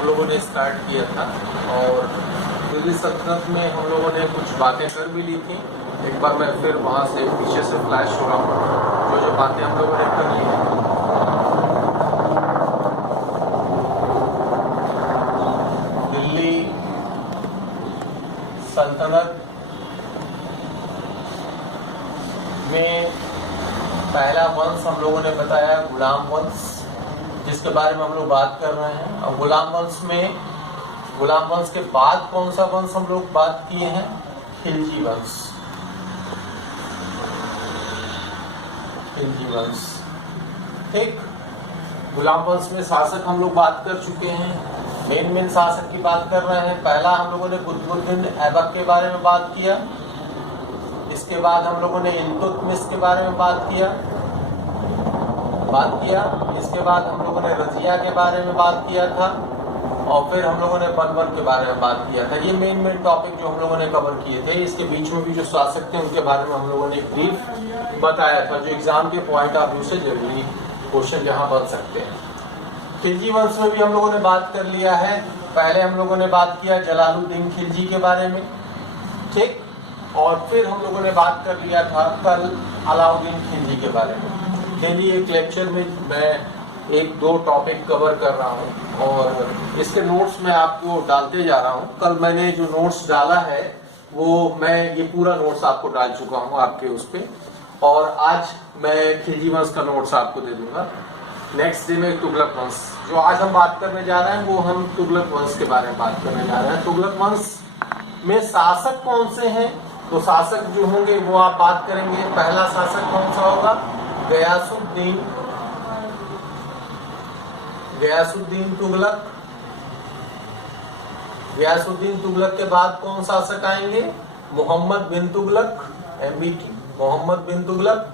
हम लोगों ने स्टार्ट किया था और दिल्ली सल्तनत में हम लोगों ने कुछ बातें कर भी ली थी। एक बार मैं फिर वहाँ से पीछे से फ्लैश हो रहा हूँ जो बातें हम लोगों ने कर ली हैं। दिल्ली सल्तनत में पहला वंश हम लोगों ने बताया गुलाम वंश, जिसके बारे में हम लोग बात कर रहे हैं। और गुलाम वंश के बाद कौन सा वंश हम लोग बात किए हैं? खिलजी वंश। ठीक, गुलाम वंश में शासक हम लोग बात कर चुके हैं। मेन शासक की बात कर रहे हैं। पहला हम लोगों ने कुतुबुद्दीन ऐबक के बारे में बात किया। इसके बाद हम लोगों ने इल्तुतमिश के बारे में बात किया। इसके बाद हम लोगों ने रजिया के बारे में बात किया था और फिर हम लोगों ने बलबन के बारे में बात किया था। ये मेन टॉपिक जो हम लोगों ने कवर किए थे। इसके बीच में भी जो शासक थे उनके बारे में हम लोगों ने ब्रीफ बताया था, जो एग्जाम के पॉइंट ऑफ व्यू से जरूरी क्वेश्चन यहाँ बन सकते हैं। खिलजी वंश में भी हम लोगों ने बात कर लिया है। पहले हम लोगों ने बात किया जलालुद्दीन खिलजी के बारे में, ठीक, और फिर हम लोगों ने बात कर लिया था कल अलाउद्दीन खिलजी के बारे में। डेली एक लेक्चर में मैं एक दो टॉपिक कवर कर रहा हूँ और इसके नोट्स मैं आपको डालते जा रहा हूँ। कल मैंने जो नोट्स डाला है वो मैं ये पूरा नोट्स आपको डाल चुका हूँ आपके उस पे, और आज मैं खिलजी वंश का नोट्स आपको दे दूंगा। नेक्स्ट डे में तुगलक वंश, जो आज हम बात करने जा रहे हैं वो हम तुगलक वंश के बारे में बात करने जा रहे हैं। तुगलक वंश में शासक कौन से हैं? तो शासक जो होंगे वो आप बात करेंगे। पहला शासक कौन सा होगा? गयासुद्दीन तुगलक। गयासुद्दीन तुगलक के बाद कौन शासक आएंगे? मोहम्मद बिन तुगलक, MBT, मोहम्मद बिन तुगलक,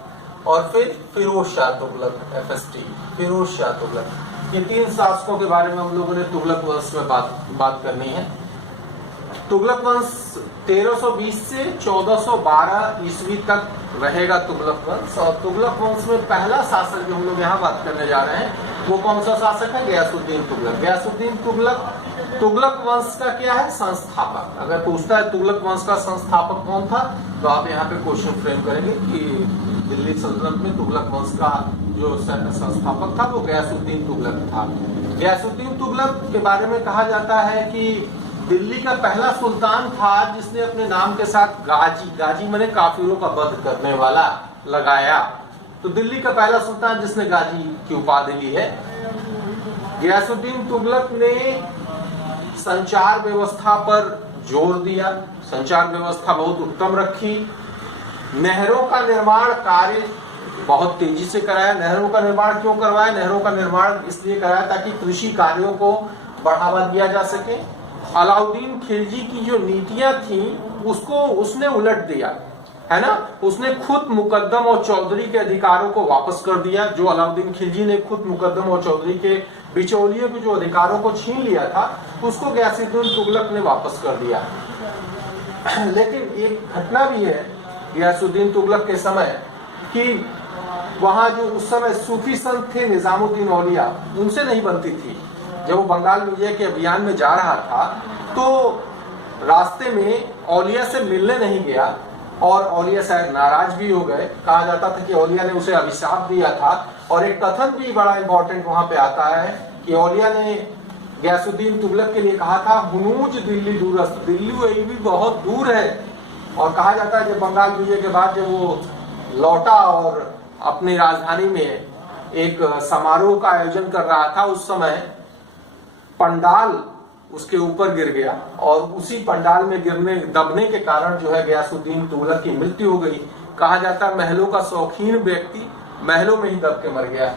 और फिर फिरोज शाह तुगलक, FST, फिरोज शाह तुगलक। ये तीन शासकों के बारे में हम लोगों ने तुगलक वंश में बात करनी है। तुगलक वंश 1320 से 1412 ईस्वी तक रहेगा तुगलक वंश। और तुगलक वंश में पहला शासक जो हम लोग यहाँ बात करने जा रहे हैं वो कौन सा शासक है? गयासुद्दीन तुगलक। गयासुद्दीन तुगलक तुगलक वंश का क्या है? संस्थापक। अगर पूछता है तुगलक वंश का संस्थापक कौन था तो आप यहाँ पे क्वेश्चन फ्रेम करेंगे कि दिल्ली सल्तनत में तुगलक वंश का जो संस्थापक था वो गयासुद्दीन तुगलक था। गयासुद्दीन तुगलक के बारे में कहा जाता है कि दिल्ली का पहला सुल्तान था जिसने अपने नाम के साथ गाजी माने काफिरों का वध करने वाला लगाया। तो दिल्ली का पहला सुल्तान जिसने गाजी की उपाधि ली है। गयासुद्दीन तुगलक ने संचार व्यवस्था पर जोर दिया। संचार व्यवस्था बहुत उत्तम रखी। नहरों का निर्माण कार्य बहुत तेजी से कराया। नहरों का निर्माण क्यों करवाया? नहरों का निर्माण इसलिए कराया ताकि कृषि कार्यों को बढ़ावा दिया जा सके। अलाउद्दीन खिलजी की जो नीतियां थी उसको उसने उलट दिया, है ना। उसने खुद मुकद्दम और चौधरी के अधिकारों को वापस कर दिया। जो अलाउद्दीन खिलजी ने खुद मुकद्दम और चौधरी के बिचौलियों के जो अधिकारों को छीन लिया था उसको गयासुद्दीन तुगलक ने वापस कर दिया। लेकिन एक घटना भी है गयासुद्दीन तुगलक के समय कि वहां जो उस समय सूफी संत थे निजामुद्दीन औलिया, उनसे नहीं बनती थी। जब वो बंगाल विजय के अभियान में जा रहा था तो रास्ते में औलिया से मिलने नहीं गया और औलिया शायद नाराज भी हो गए। कहा जाता था कि औलिया ने उसे अभिशाप दिया था। और एक कथन भी बड़ा इंपॉर्टेंट वहां पे आता है कि औलिया ने गयासुद्दीन तुगलक के लिए कहा था हुनूज दिल्ली दूरस्त, दिल्ली भी बहुत दूर है। और कहा जाता है जब बंगाल विजय के बाद जब वो लौटा और अपनी राजधानी में एक समारोह का आयोजन कर रहा था, उस समय पंडाल उसके ऊपर गिर गया और उसी पंडाल में दबने के कारण जो है गयासुद्दीन तुगलक की मृत्यु हो गई। कहा जाता है महलों का शौकीन व्यक्ति महलों में ही दब के मर गया।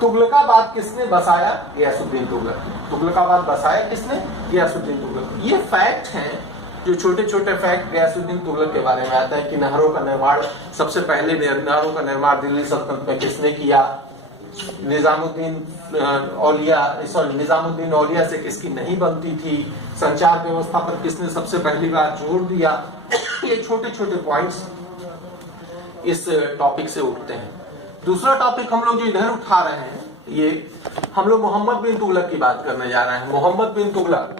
तुगलकाबाद किसने बसाया? गयासुद्दीन तुगलक। तुगलकाबाद बसाया किसने? गयासुद्दीन तुगलक। ये फैक्ट हैं, जो छोटे छोटे फैक्ट गयासुद्दीन तुगलक के बारे में आता है कि नहरों का निर्माण, सबसे पहले नहरों का निर्माण दिल्ली सल्तनत में किसने किया, निजामुद्दीन औलिया से किसकी नहीं बनती थी, संचार व्यवस्था पर किसने सबसे पहली बार जोर दिया। ये छोटे छोटे पॉइंट्स इस टॉपिक से उठते हैं। दूसरा टॉपिक हम लोग जो इधर उठा रहे हैं ये हम लोग मोहम्मद बिन तुगलक की बात करने जा रहे हैं। मोहम्मद बिन तुगलक,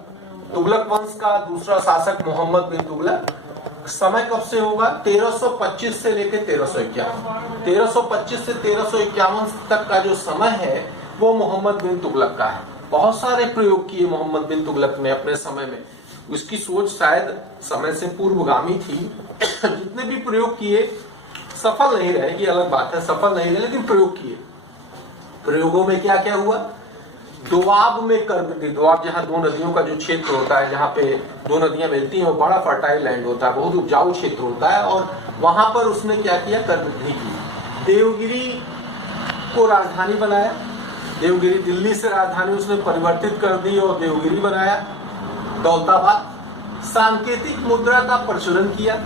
तुगलक वंश का दूसरा शासक मोहम्मद बिन तुगलक। समय कब से होगा? 1325 से लेकर 1351। 1325 से 1351 तक का जो समय है वो मोहम्मद बिन तुगलक का है। बहुत सारे प्रयोग किए मोहम्मद बिन तुगलक ने अपने समय में। उसकी सोच शायद समय से पूर्वगामी थी। जितने भी प्रयोग किए सफल नहीं रहे, ये अलग बात है, सफल नहीं रहे, लेकिन प्रयोग किए। प्रयोगों में क्या क्या हुआ? दोआब में कर्मटी, दोआब जहाँ दो नदियों का जो क्षेत्र होता है, जहाँ पे दो नदियां मिलती हैं, वो बड़ा फर्टाइल लैंड होता है, बहुत उपजाऊ क्षेत्र होता है, और वहां पर उसने क्या किया? कर्मटी की। देवगिरी को राजधानी बनाया। देवगिरी, दिल्ली से राजधानी उसने परिवर्तित कर दी और देवगिरी बनाया। दौलताबाद। सांकेतिक मुद्रा का प्रचलन किया।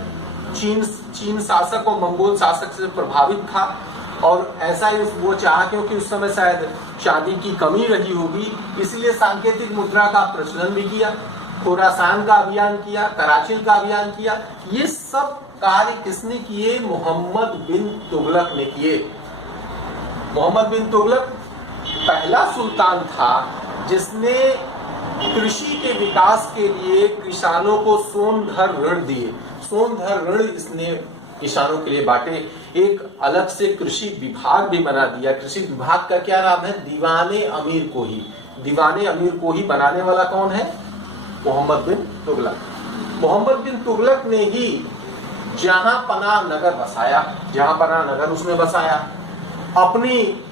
चीन शासक और मंगोल शासक से प्रभावित था, और ऐसा ही वो चाहा, क्योंकि उस समय शायद चांदी की कमी रही होगी, इसलिए सांकेतिक मुद्रा का प्रचलन भी किया। खोरासान का अभियान किया, कराची का अभियान किया। ये सब कार्य किसने किए? मोहम्मद बिन तुगलक ने किए। मोहम्मद बिन तुगलक पहला सुल्तान था जिसने कृषि के विकास के लिए किसानों को सोनधर ऋण दिए। सोनधर ऋण इसने किसानों के लिए बांटे। एक अलग से कृषि विभाग भी बना दिया। कृषि विभाग का क्या नाम है? दीवाने अमीर कोही। दीवाने अमीर कोही बनाने वाला कौन है? मोहम्मद बिन तुगलक। मोहम्मद बिन तुगलक ने ही जहां पनाह नगर बसाया, जहां पनाह नगर उसने बसाया। अपनी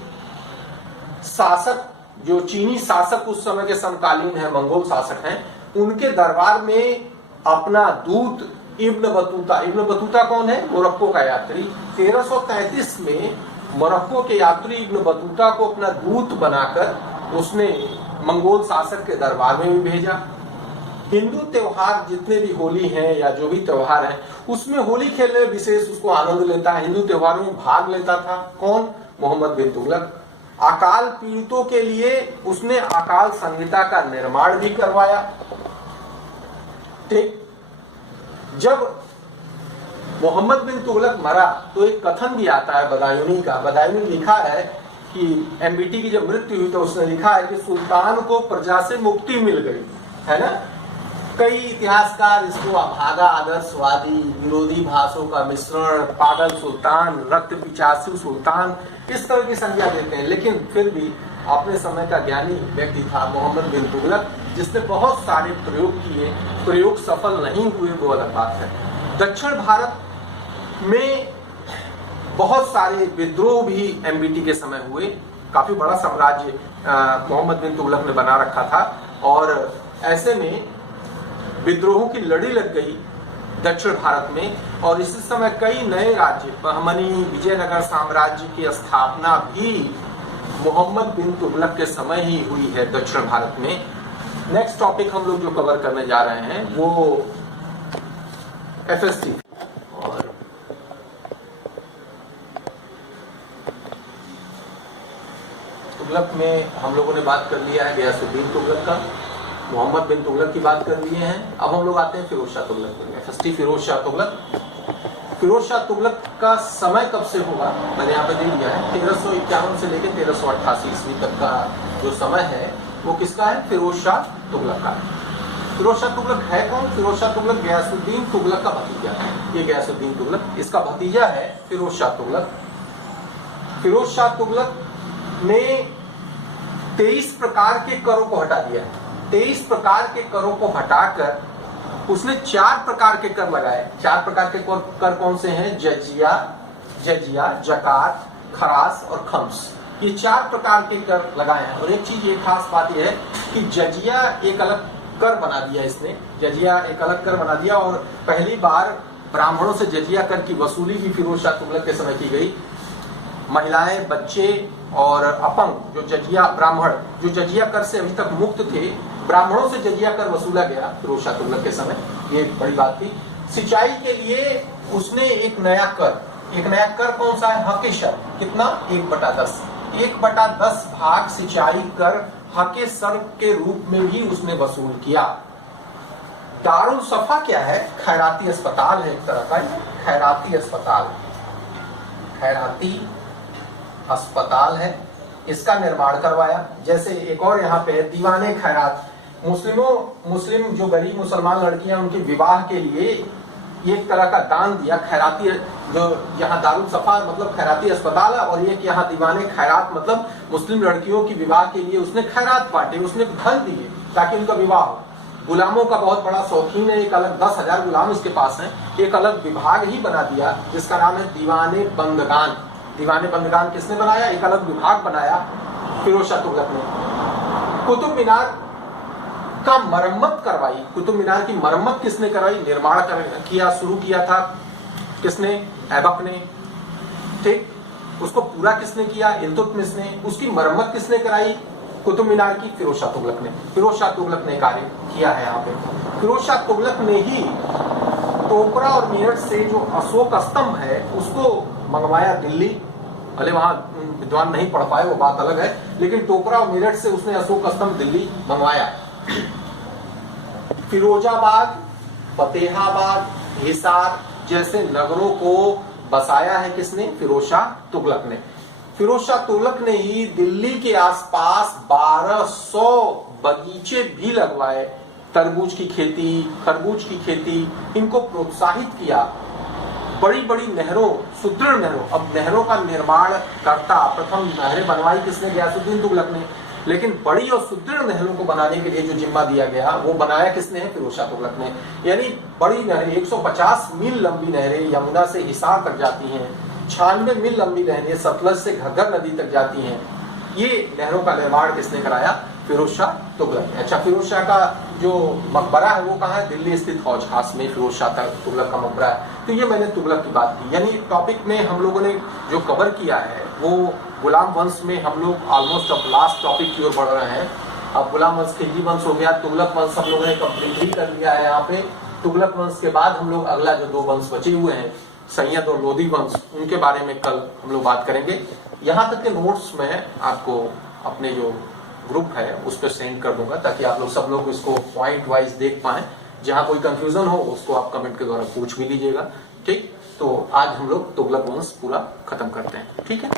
शासक, जो चीनी शासक उस समय के समकालीन है, मंगोल शासक हैं, उनके दरबार में अपना दूत इब्न बतूता। इब्न बतूता कौन है? मोरक्को का यात्री। 1333 में मोरक्को के यात्री इब्न बतूता को अपना दूत बनाकर उसने मंगोल शासक के दरबार में भी भेजा। हिंदू त्योहार जितने भी होली हैं या जो भी त्योहार है, उसमें होली खेलने में विशेष उसको आनंद लेता है, हिंदू त्योहारों में भाग लेता था। कौन? मोहम्मद बिन तुगलक। अकाल पीड़ितों के लिए उसने अकाल संहिता का निर्माण भी करवाया। ठीक। जब मोहम्मद बिन तुगलक मरा तो एक कथन भी आता है बदायूनी का। बदायूनी लिखा है कि एमबीटी की जब मृत्यु हुई तो उसने लिखा है कि सुल्तान को प्रजा से मुक्ति मिल गई, है ना। कई इतिहासकार इसको अभागा, आदर्शवादी, विरोधी भाषों का मिश्रण, पागल सुल्तान, रक्त पिचासी सुल्तान, इस तरह की संज्ञा देते हैं। लेकिन फिर भी अपने समय का ज्ञानी व्यक्ति था मोहम्मद बिन तुगलक, जिसने बहुत सारे प्रयोग किए। प्रयोग सफल नहीं हुए वो अलग बात है। दक्षिण भारत में बहुत सारे विद्रोह भी एमबीटी के समय हुए। काफी बड़ा साम्राज्य मोहम्मद बिन तुगलक ने बना रखा था, और ऐसे में विद्रोहों की लड़ी लग गई दक्षिण भारत में। और इसी समय कई नए राज्य, बहमनी, विजयनगर साम्राज्य की स्थापना भी मोहम्मद बिन तुगलक के समय ही हुई है दक्षिण भारत में। नेक्स्ट टॉपिक हम लोग जो कवर करने जा रहे हैं वो एफएसटी। और तुगलक में हम लोगों ने बात कर लिया है गयासुद्दीन तुगलक का, मोहम्मद बिन तुगलक की बात कर लिए हैं। अब हम लोग आते हैं फिरोज शाह तुगलक में। एफएसटी फिरोज शाह तुगलक। फिरोज शाह तुगलक का समय कब से होगा? मैंने यहाँ पे दे दिया है। 1351 से लेकर 1388 ईस्वी तक का जो समय है वो किसका है? फिरोज शाह तुगलक का। फिरोज शाह तुगलक है कौन? फिरोज शाह तुगलक गयासुद्दीन तुगलक का भतीजा है। ये गयासुद्दीन तुगलक, इसका भतीजा है फिरोज शाह तुगलक। फिरोज शाह तुगलक ने 23 प्रकार के करों को हटा दिया। 23 प्रकार के करों को हटाकर उसने 4 प्रकार के कर लगाए। 4 प्रकार के कर कौन से हैं? जजिया, जकात, खरास और खम्स। ये 4 प्रकार के कर लगाए हैं। और एक चीज, ये खास बात यह है कि जजिया एक अलग कर बना दिया इसने। जजिया एक अलग कर बना दिया, और पहली बार ब्राह्मणों से जजिया कर की वसूली भी फिरोज शाह तुगलक के समय की गई। महिलाएं, बच्चे और अपंग जो जजिया, ब्राह्मण जो जजिया कर से अभी तक मुक्त थे, ब्राह्मणों से जजिया कर वसूला गया फिरोज शाह तुगलक के समय। ये एक बड़ी बात थी। सिंचाई के लिए उसने एक नया कर कौन सा है? हकेशर। कितना? 1/10। 1/10 भाग सिंचाई कर हकेशर के रूप में भी उसने वसूल किया। दारुल सफा क्या है? खैराती अस्पताल है एक तरह का। खैराती अस्पताल है। इसका निर्माण करवाया। जैसे एक और यहाँ पे दीवाने खैरात, मुस्लिम जो गरीब मुसलमान लड़कियां उनके विवाह के लिए एक तरह का दान दिया, खैराती, जो यहाँ दारुल सफा मतलब खैराती अस्पताल है, और एक यहाँ दीवाने खैरात मतलब मुस्लिम लड़कियों की विवाह के लिए उसने खैरात बांटे, उसने धन दिए ताकि उनका विवाह हो। गुलामों का बहुत बड़ा शौकीन है, एक अलग 10,000 गुलाम इसके पास हैं, एक अलग विभाग ही बना दिया जिसका नाम है दीवाने बंदगान। दीवाने बंदगान किसने बनाया? एक अलग विभाग बनाया फिरोज शाह तुगलक ने। कुतुब मीनार का मरम्मत करवाई। कुतुब मीनार की मरम्मत किसने करवाई? निर्माण किया, शुरू किया था किसने? ऐबक ने। ठीक, उसको पूरा किसने किया? इल्तुतमिश ने। उसकी मरम्मत किसने कराई कुतुब मीनार की? फिरोज शाह तुगलक ने। फिरोज शाह तुगलक ने कार्य किया है यहाँ पे। फिरोज शाह तुगलक ने ही टोकरा और मेरठ से जो अशोक स्तंभ है उसको मंगवाया दिल्ली। भले वहां विद्वान नहीं पढ़ पाए, वो बात अलग है, लेकिन टोकरा और मेरठ से उसने अशोक स्तंभ दिल्ली मंगवाया। फिरोजाबाद, फतेहाबाद, हिसार जैसे नगरों को बसाया है किसने? फिरोज शाह तुगलक ने। फिरोज शाह तुगलक ने ही दिल्ली के आसपास 1200 बगीचे भी लगवाए। तरबूज की खेती, खरबूज की खेती, इनको प्रोत्साहित किया। बड़ी बड़ी नहरों, सुदृढ़ नहरों, अब नहरों का निर्माण करता प्रथम नहरें बनवाई किसने? गयासुद्दीन तुगलक ने। लेकिन बड़ी और सुदृढ़ नहरों को बनाने के लिए जो जिम्मा दिया गया वो बनाया किसने है? फिरोज शाह तुगलक ने। यानी बड़ी नहरें, 150 मील लंबी नहरें यमुना से हिसार तक जाती हैं, 96 मील लंबी नहरें सतलज से घग्गर नदी तक जाती हैं। ये नहरों का निर्माण किसने कराया? फिरोज शाह तुगलक ने। अच्छा, फिरोज शाह का जो मकबरा है वो कहाँ है? दिल्ली स्थित हौज खास में फिरोज शाह तुगलक का मकबरा है। तो ये मैंने तुगलक की बात की। यानी टॉपिक में हम लोगों ने जो कवर किया है वो गुलाम वंश में हम लोग ऑलमोस्ट अब लास्ट टॉपिक की ओर बढ़ रहे हैं। अब गुलाम वंश खिलजी वंश हो गया, तुगलक वंश हम लोगों ने कंप्लीटली कर लिया है। यहाँ पे तुगलक वंश के बाद हम लोग अगला जो 2 वंश बचे हुए हैं, सैयद और लोदी वंश, उनके बारे में कल हम लोग बात करेंगे। यहाँ तक के नोट्स में आपको अपने जो ग्रुप है उस पर सेंड कर दूंगा ताकि आप लोग सब लोग इसको पॉइंट वाइज देख पाएं। जहां कोई कंफ्यूजन हो उसको आप कमेंट के द्वारा पूछ भी लीजिएगा। ठीक, तो आज हम लोग तुगलक वंश पूरा खत्म करते हैं। ठीक है।